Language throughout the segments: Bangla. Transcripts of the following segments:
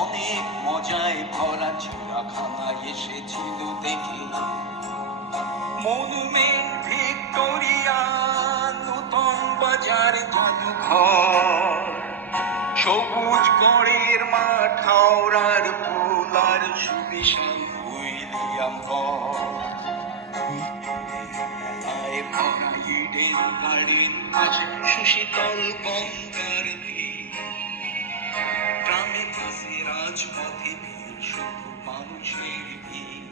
অনেক মজায় ভরা চিড়িয়াখানায় এসেছিল দেখে। মনুমেন্ট ভিক্টোরিয়া, নূতন বাজার জাদুঘর, সবুজ গড়ের মাঠ, হাওড়ার পোল আর সুবিশাল উইলিয়াম হল। মেলায় ভরা ইডেন গার্ডেন আছে সুশীতল গঙ্গার তীর। গ্রামে কাছে রাজপথে ভিড়, শুধু মানুষের ভিড়।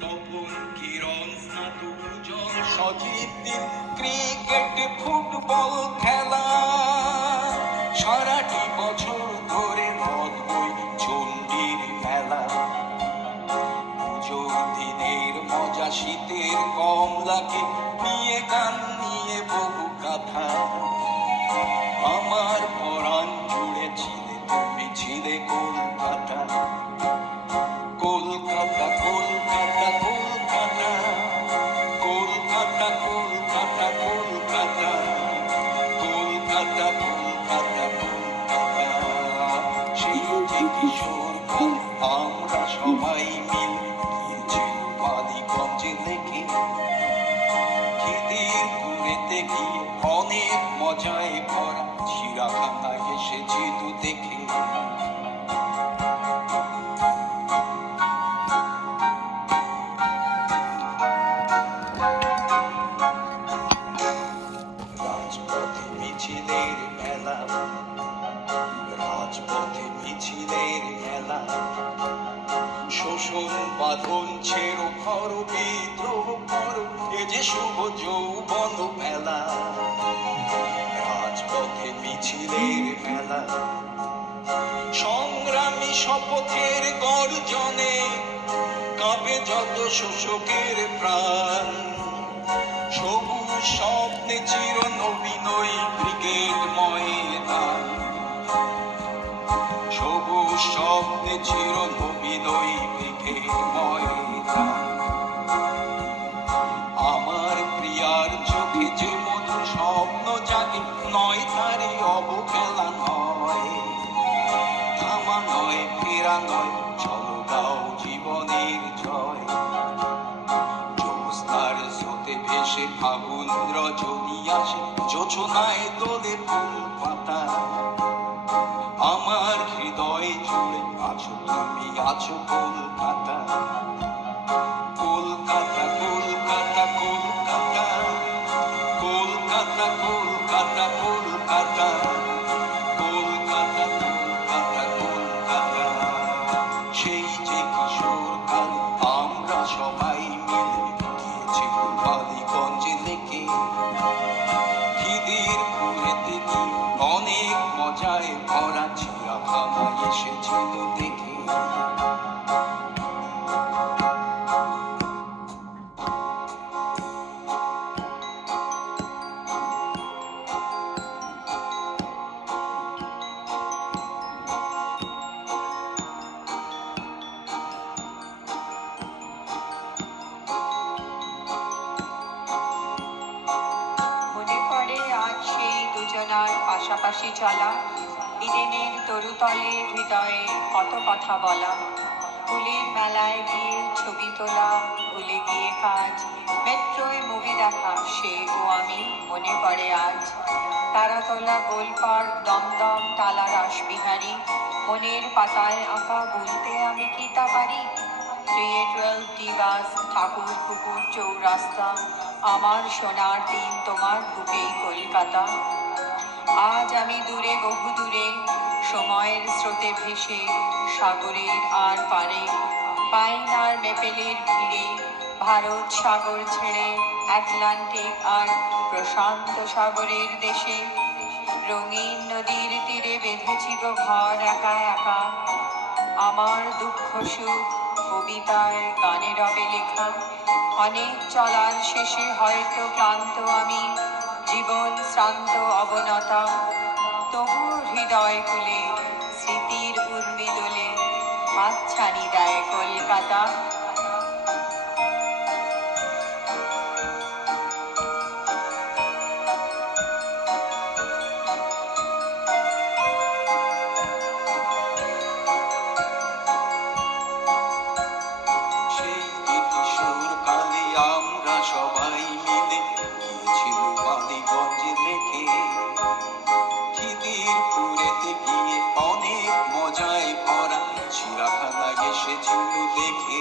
তপন কিরণ স্নাতক উজ্জ্বল সজীব দিন, ক্রিকেট ফুটবল খেলা সারাটি বছর ধরে রথ বই চণ্ডীর মেলা। পুজোর দিনের মজা শীতের কমলাকে নিয়ে, গান নিয়ে বহু কথা। আমার পরাণ জুড়ে ছিলে তুমি, ছিলে কলকাতা। কলকাতা কলকাতা কলকাতা কলকাতা কলকাতা কলকাতা কলকাতা কলকাতা কলকাতা। সেই যে কিশোর কাল আমরা সবাই মিলে গিয়েছিল বালিগঞ্জে লেকে। খিদিরপুরেতে গিয়ে অনেক মজায় ভরা চিড়িয়াখানায় এসেছিল দেখে। রাজপথে মিছিলের মেলা, রাজপথে মিছিলের মেলা, শোষণ বাঁধন ছেড়ো ঘর, বিদ্রোহ করো, এ যে শুভ যৌবন মেলা। রাজপথে মিছিলের মেলা, সংগ্রামী শপথের গর্জনে কাঁপে যত শোষকের প্রাণ। সবুজ স্বপ্নে চির নবীনই ব্রিগেড ময়দান, সবুজ স্বপ্নে চির নবীনই ব্রিগেড ময়দান। আমার প্রিয়ার চোখে যে মধু স্বপ্ন জাগে, নয় তারে অবহেলা নয়, থামা নয়, ফেরা নয়, চলো গাও জীবনের জয়। জ্যোৎস্নার স্রোতে ভেসে ফাগুন রজনী আসে, জোছনায় দোলে ফুল পাতা। আমার হৃদয় জুড়ে আছো তুমি, আছো কলকাতা। কলকাতা কলকাতা কলকাতা কলকাতা কলকাতা কলকাতা কলকাতা কলকাতা কলকাতা। সেই যে কিশোর কাল আমরা সবাই মিলে গিয়েছি বালিগঞ্জে লেকে। খিদিরপুরেতে গিয়ে অনেক মজায় ভরা চিড়িয়াখানায় এসেছিল দেখে। পাশাপাশি চলা, ইডেনের তরুতলে হৃদয়ে কত কথা বলা। ফুলের মেলায় গিয়ে ছবি তোলা, ভুলে গিয়ে কাজ, মেট্রোয় মুভি দেখা, সে ও আমি মনে পড়ে আজ। তারাতলা গোলপাড়, দমদম টালা রাসবিহারী, মনের পাতায় আঁকা বলতে আমি কি তা পারি। 3A12 টি বাস, ঠাকুর পুকুর চৌরাস্তা, আমার সোনার দিন তোমার বুকেই কলকাতা। আজ আমি দূরে, বহু দূরে, সময়ের স্রোতে ভেসে, সাগরের আর পারে, পাইন আর মেপেলের ভিড়ে, ভারত সাগর ছেড়ে আটলান্টিক আর প্রশান্ত সাগরের দেশে। রঙিন নদীর তীরে বেঁধেছি গো ঘর একা একা, আমার দুঃখ সুখ কবিতায় গানে রবে লেখা। অনেক চলার শেষে হয়তো ক্লান্ত আমি, জীবন শ্রান্ত অবনতা, তবু হৃদয় কুলে স্মৃতির উর্মি দোলে, হাতছানি দেয় কলকাতা। সেই যে কিশোর কালে আমরা সবাই মিলে গিয়েছিল বালিগঞ্জে দেখে, খিদিরপুরেতে গিয়ে অনেক মজায় ভরা চিড়াখানা এসেছিল দেখে।